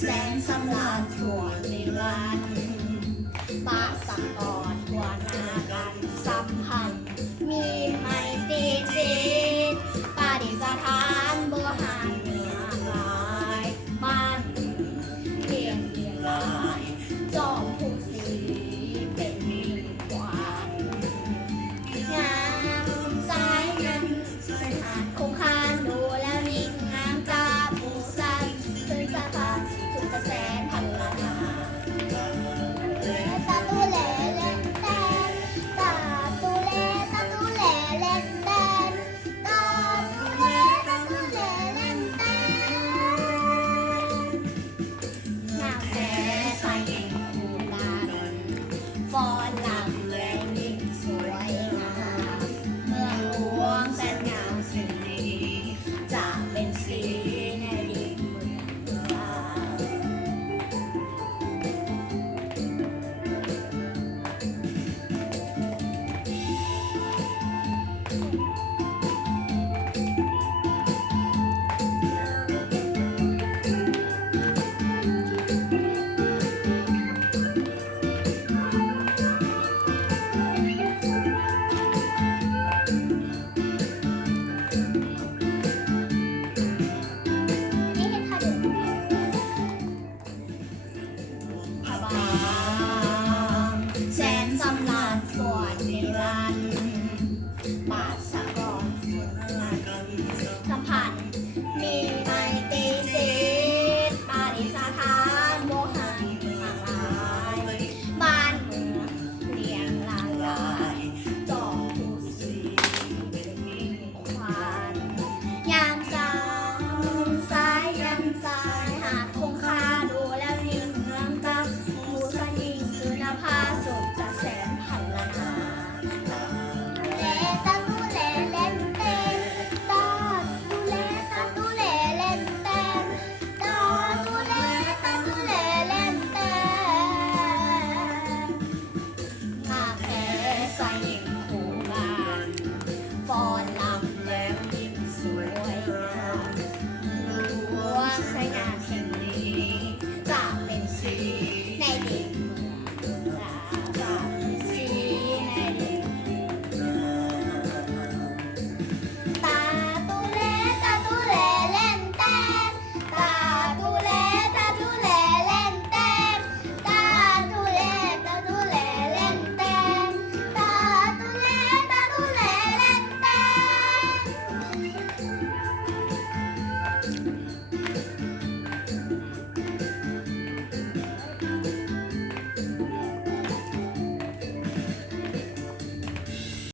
แสนสำราญทั่วนิรันดร์ปะสักกอดทั่วหน้ากันสัมพันธ์มีไมตรีจิตปฏิสถานโบหารเหนือลายบ้านเพียงเดียวลายจอมผู้สีเป็นมีกวางงามสายนั้นสายหาดคงคานดูแล้วยิ่งงามตาผู้สันถึงสะพานสุดแสนพันละนาตาตูแหล่เล่นแดนตาตูแหล่ตาตูแหล่เล่นแดนตาตูแหล่ตาตูแหล่เล่นแดนงามแท้ใส